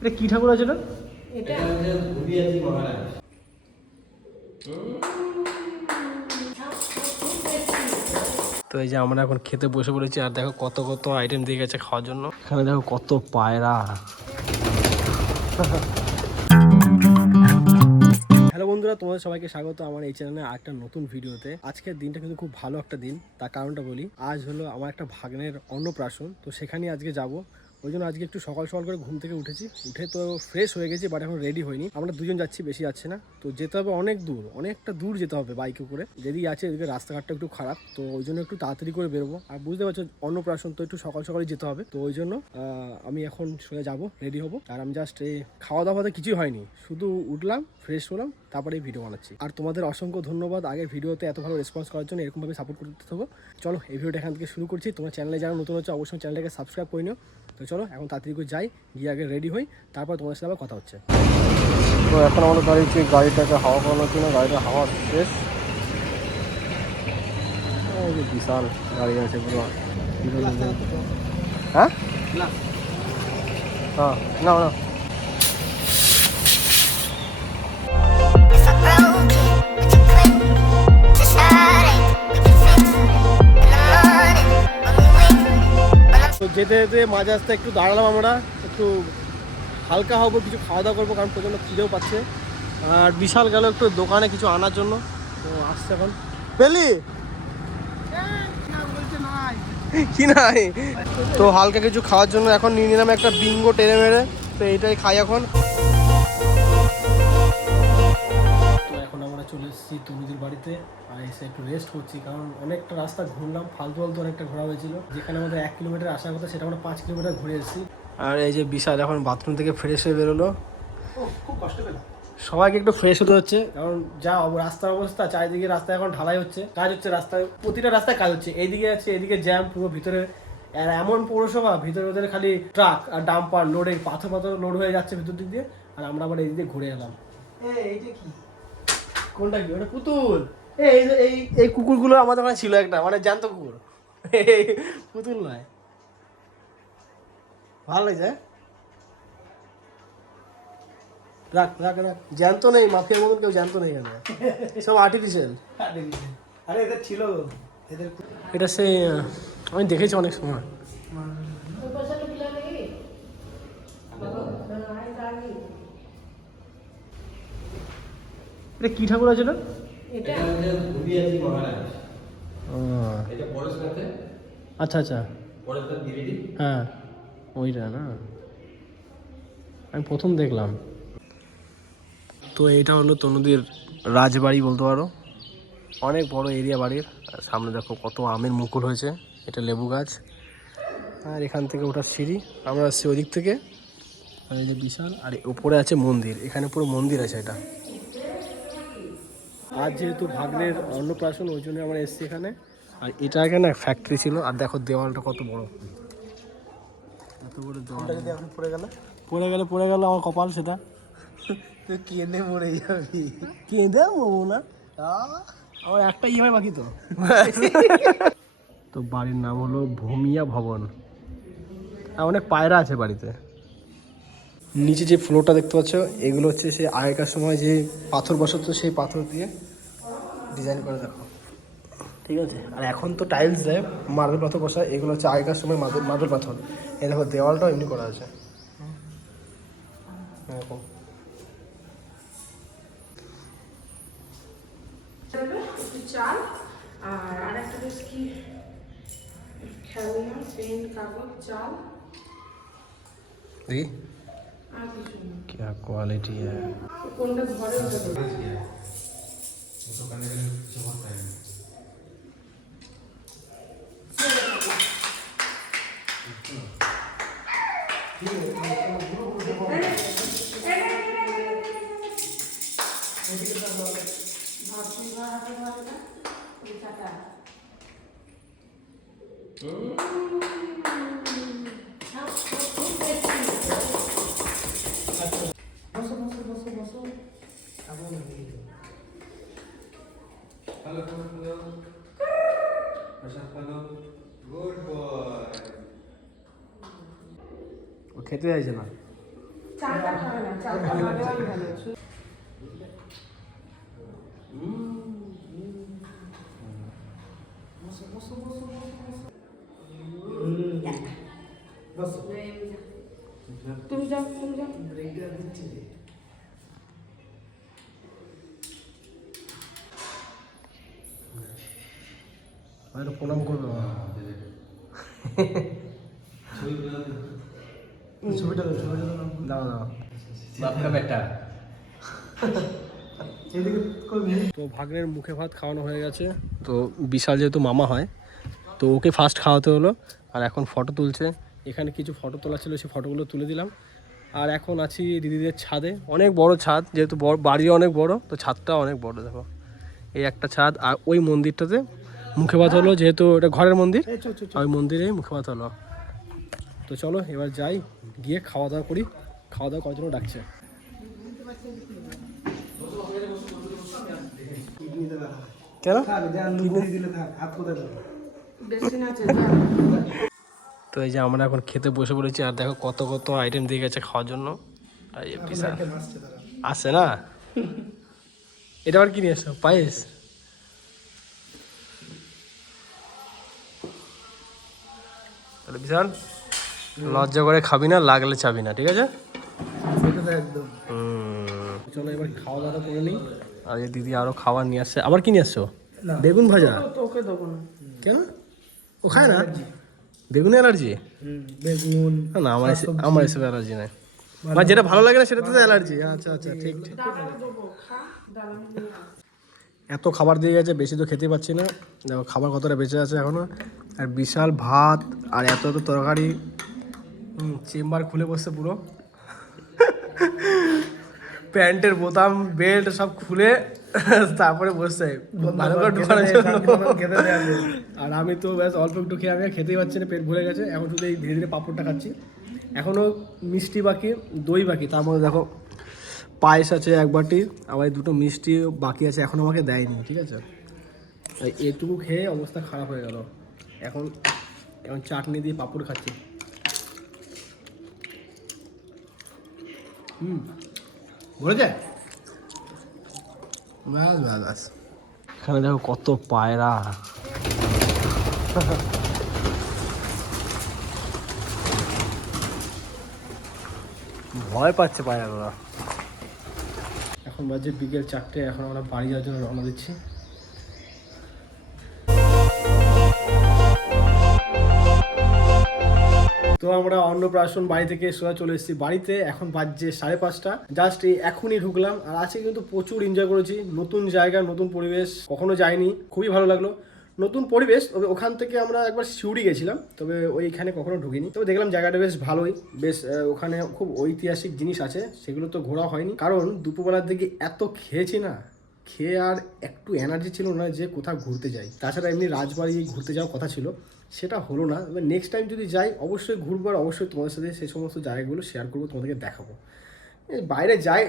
এটা কি ঠাকুর আছে? এটা হচ্ছে ভুবিয়াজি মহারাজ। তো এই যে আমরা এখন খেতে বসে পড়েছি, আর দেখো কত কত আইটেম দিয়ে গেছে খাওয়ার জন্য। এখানে দেখো কত পায়রা। হ্যালো বন্ধুরা, তোমাদের সবাইকে স্বাগত আমার এই চ্যানেলে আরেকটা নতুন ভিডিওতে। আজকের দিনটা কিন্তু খুব ভালো একটা দিন, তার কারণটা বলি। আজ হলো আমার একটা ভাগ্নের অন্নপ্রাশন, তো সেখানে আজকে যাব। ওই জন্য আজকে একটু সকাল সকাল করে ঘুম থেকে উঠেছি, উঠে তো ফ্রেশ হয়ে গেছি, বাট এখন রেডি হয়নি। আমরা দুজন যাচ্ছি, বেশি যাচ্ছে না। তো যেতে হবে অনেক দূর, অনেকটা দূর যেতে হবে বাইকে করে। যেদিকে আছে এদিকে রাস্তাঘাটটা একটু খারাপ, তো ওই জন্য একটু তাড়াতাড়ি করে বেরোবো। আর বুঝতে পারছো অন্নপ্রাশন তো একটু সকাল সকালে যেতে হবে, তো ওই জন্য আমি এখন সোজা যাবো, রেডি হবো। আর আমি জাস্ট এই খাওয়া দাওয়াতে কিছুই হয়নি, শুধু উঠলাম, ফ্রেশ হলাম, তারপরে এই ভিডিও বানাচ্ছি। আর তোমাদের অসংখ্য ধন্যবাদ আগের ভিডিওতে এত ভালো রেসপন্স করার জন্য, এরকমভাবে সাপোর্ট করতে থাকো। চলো এই ভিডিওটা এখান থেকে শুরু করছি। তোমার চ্যানেলে যারা নতুন হচ্ছে অবশ্যই চ্যানেলটাকে সাবস্ক্রাইব করে নিও। তো চলো এখন তাড়াতাড়ি করে যাই, গিয়ে আগে রেডি হই, তারপর তোমার সাথে আবার কথা হচ্ছে। তো এখন আমরা দাঁড়িয়েছি গাড়িটাকে হাওয়া করানোর জন্য। গাড়িটা হাওয়া শেষ। বিশাল গাড়ি আছে পুরো। হ্যাঁ হ্যাঁ, না না তো যেতে যেতে মাঝে আসতে একটু দাঁড়ালাম, আমরা একটু হালকা হবো, কিছু খাওয়া দাওয়া করবো, কারণ প্রচণ্ড খিদেও পাচ্ছে। আর বিশাল গেল একটু দোকানে কিছু আনার জন্য, তো আসছে এখন। পেলি কি নাই, তো হালকা কিছু খাওয়ার জন্য এখন নিয়ে নিলাম একটা বিঙ্গো টেনে মেরে, তো এইটাই খাই এখন। তো এখন আমরা চলে এসেছি তনুদির বাড়িতে, আর এসে একটু রেস্ট করছি, কারণ অনেকটা রাস্তা ঘুরলাম, ফালতু ফালতু অনেকটা ঘোরা হয়েছিল। যেখানে আমাদের 1 কিলোমিটার আসার কথা সেটা আমরা 5 কিলোমিটার ঘুরে এসেছি। আর এই যে বিশাল এখন বাথরুম থেকে ফ্রেশ হয়ে বেরোলো। খুব কষ্ট পেলাম, সবাইকে একটু ফ্রেশ হতে হচ্ছে, কারণ যা রাস্তার অবস্থা, চারিদিকে রাস্তায় এখন ঢালাই হচ্ছে, কাজ হচ্ছে রাস্তায়, প্রতিটা রাস্তায় কাজ হচ্ছে। এইদিকে আছে, এদিকে জ্যাম পুরো ভিতরে। আর এমন পৌরসভা, ভিতরে ওদের খালি ট্রাক আর ডাম্পার লোডে পাথর লোড হয়ে যাচ্ছে ভিতর দিক দিয়ে। আর আমরা আবার এইদিকে ঘুরে এলাম। এইটা কি, কোনটা কি? ওটা পুতুল। এই এই এই কুকুরগুলো আমাদের ওখানে ছিল একটা, মানে জ্যান্ত কুকুর, পুতুল নয়। ভালো লাগছে। রাখ রাখ রাখ, জ্যান্ত নেই, মাফিয়ার মতন কেউ জ্যান্ত নেই এখানে, সব আর্টিফিশিয়াল। আরে এটা ছিল, এটা সে আমি দেখেছি অনেক সময়। এটা কি ঠাকুর আছে? এটা হচ্ছে ভুবিয়াজি মহারাজ। এটা পরশনাথে। আচ্ছা আচ্ছা, পরশনাথ গিরিডি। হ্যাঁ ওইটা না, আমি প্রথম দেখলাম। তো এইটা হলো তনুদের রাজবাড়ি বলতে পারো, অনেক বড় এরিয়া বাড়ির। আর সামনে দেখো কত আমের মুকুল হয়েছে, এটা লেবু গাছ। আর এখান থেকে ওঠার সিঁড়ি, আমরা আসছি ওদিক থেকে। আর এই যে বিশাল, আর উপরে আছে মন্দির, এখানে পুরো মন্দির আছে এটা। আজ যেহেতু ভাগ্নের অন্নপ্রাশন, ওই জন্য আমরা এসছি এখানে। আর এটা এখানে ফ্যাক্টরি ছিল, আর দেখো দেওয়ালটা কত বড়, এত বড় দেওয়াল। যদি এখন পড়ে গেল আমার কপাল, সেটা তুই কেঁদে মরে যাবি। কেঁদে মরবো না, আমার একটা ইএমআই বাকি তো। তো বাড়ির নাম হলো ভূমিয়া ভবন। আর অনেক পায়রা আছে বাড়িতে। নিচে যে ফ্লোরটা দেখতে পাচ্ছ, এগুলো হচ্ছে সেই আগেকার সময় যে পাথর বসাতো, সেই পাথর দিয়ে ডিজাইন করে দেখো, ঠিক আছে। আর এখন তো টাইলস দেয়, মার্বেল পাথর বসা, এগুলো হচ্ছে আগেকার সময় মার্বেল পাথর। এই দেখো দেওয়ালটাও এমনি করা আছে এরকম। চাল আর একটা বেশ কি খেলনা, পেন, কাগজ, চাল দেখি আর কিছু না। क्या क्वालिटी है। কোনটা ঘরে ও খেতে চাইছে না। চা চালটা খাবে না, চালটা না দেওয়াই ভালো। তুমি যাও, তুমি যাও। আমি প্রণাম করবো। ছবিটা দাও দাও। বাপকা বেটা। তো ভাগ্নের মুখে ভাত খাওয়ানো হয়ে গেছে। তো বিশাল যেহেতু মামা হয়, তো ওকে ফার্স্ট খাওয়াতে হলো। আর এখন ফটো তুলছে। এখানে কিছু ফটো তোলা ছিল, সেই ফটোগুলো তুলে দিলাম। আর এখন আছি দিদিদের ছাদে, অনেক বড় ছাদ, যেহেতু বাড়ি অনেক বড়, তো ছাদটা অনেক বড়। দেখো এই একটা ছাদ, আর ওই মন্দিরটাতে মুখে ভাত হলো, যেহেতু এটা ঘরের মন্দির, ওই মন্দিরেই মুখে ভাত হলো। তো চলো এবার যাই, গিয়ে খাওয়া দাওয়া করি। খাওয়া দাওয়া করার জন্য ডাকছে। কেন? তো এই যে আমরা এখন খেতে বসে পড়েছি, আর দেখো কত কত আইটেম দিয়ে গেছে খাওয়ার জন্য। আর এই বিশাল আসছে না, এটা আবার কি নিয়ে এসছো? পায়েস? তাহলে বিশাল লজ্জা করে খাবি না, লাগলে চাবি না, ঠিক আছে? চলো এবার খাওয়া দাওয়া করে নিই। আর এই দিদি আরো খাবার নিয়ে আসছে। আবার কি নিয়ে আসছো? বেগুন ভাজা? তোকে দেবো না। কেন? ও খায় না বেগুন? অ্যালার্জি? বেগুন না, আমার এসব অ্যালার্জি নাই। মানে যেটা ভালো লাগে না সেটাতে অ্যালার্জি। আচ্ছা আচ্ছা, ঠিক ঠিক। দাঁড়ানো দেবো, খা, দাঁড়ানো দেবো। এত খাবার দিয়ে গেছে, বেশি তো খেতে পাচ্ছি না। দেখো খাবার কতটা বেঁচে আছে এখনো। আর বিশাল ভাত আর এত এত তরকারি। চেম্বার খুলে বসছে পুরো, প্যান্টের বোতাম বেল্ট সব খুলে তারপরে বসছে ভালো করে ঢোকানোর জন্য। আর আমি তো ব্যাস অল্প একটু খেয়ে আমি খেতেই পারছি না, পেট ভরে গেছে। এখন শুধু এই ধীরে ধীরে পাঁপড়টা খাচ্ছি। এখনও মিষ্টি বাকি, দই বাকি। তার মধ্যে দেখো পায়েস আছে এক বাটি, আবার দুটো মিষ্টি বাকি আছে, এখন আমাকে দেয়নি, ঠিক আছে? এটুকু খেয়ে অবস্থা খারাপ হয়ে গেল। এখন চাটনি দিয়ে পাঁপড় খাচ্ছি। বলে যায় ব্যাস ব্যাস ব্যাস। এখানে দেখো কত পায়রা। ভয় পাচ্ছে পায়রাগুলো। এখন বাজে বিকেল 4টে, এখন আমরা বাড়ি যাওয়ার জন্য রওনা দিচ্ছি। তো আমরা অন্নপ্রাশন বাড়ি থেকে সোজা চলে এসেছি বাড়িতে। এখন বাজছে 5:30। জাস্ট এখনই ঢুকলাম। আর আজকে কিন্তু প্রচুর এনজয় করেছি। নতুন জায়গা, নতুন পরিবেশ, কখনো যাইনি, খুবই ভালো লাগলো। নতুন পরিবেশ। তবে ওখান থেকে আমরা একবার সিউড়ি গেছিলাম, তবে ওইখানে কখনো ঢুকিনি। তবে দেখলাম জায়গাটা বেশ ভালোই, বেশ ওখানে খুব ঐতিহাসিক জিনিস আছে, সেগুলো তো ঘোরা হয়নি। কারণ দুপুরবেলার দিকে এত খেয়েছি না, খেয়ে আর একটু এনার্জি ছিল না যে কোথাও ঘুরতে যাই। তাছাড়া এমনি রাজবাড়ি ঘুরতে যাওয়ার কথা ছিল, সেটা হলো না। এবার নেক্সট টাইম যদি যাই অবশ্যই ঘুরবো, আর অবশ্যই তোমাদের সাথে সেই সমস্ত জায়গাগুলো শেয়ার করবো, তোমাদেরকে দেখাবো। বাইরে যাই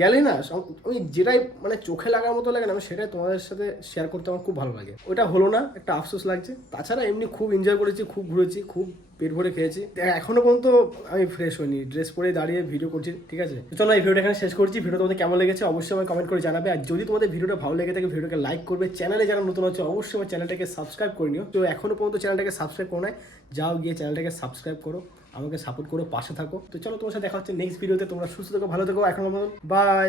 গেলে না আমি যেটাই মানে চোখে লাগার মতো লাগে না, আমি সেটাই তোমাদের সাথে শেয়ার করতে আমার খুব ভালো লাগে। ওটা হলো না, একটা আফসোস লাগছে। তাছাড়া এমনি খুব এনজয় করেছি, খুব ঘুরেছি, খুব পেট ভরে খেয়েছি। এখনো পর্যন্ত আমি ফ্রেশ হইনি, ড্রেস পরে দাঁড়িয়ে ভিডিও করছি, ঠিক আছে? চলো এই ভিডিওটা এখানে শেষ করছি। ভিডিও তোমাদের কেমন লেগেছে অবশ্যই আমাকে কমেন্ট করে জানাবে। আর যদি তোমাদের ভিডিওটা ভালো লেগে থাকে ভিডিওকে লাইক করবে। চ্যানেলে যারা নতুন হচ্ছে অবশ্যই আমার চ্যানেলটাকে সাবস্ক্রাইব করে নিও। তো এখনো পর্যন্ত চ্যানেলটাকে সাবস্ক্রাইব করো না, যাও গিয়ে চ্যানেলটাকে সাবস্ক্রাইব করো, আমাকে সাপোর্ট করো, পাশে থাকো। তো চলো তোমার সাথে দেখা হচ্ছে নেক্সট ভিডিওতে। তোমরা সুস্থ থেকো, ভালো থেকো। এখন বাই।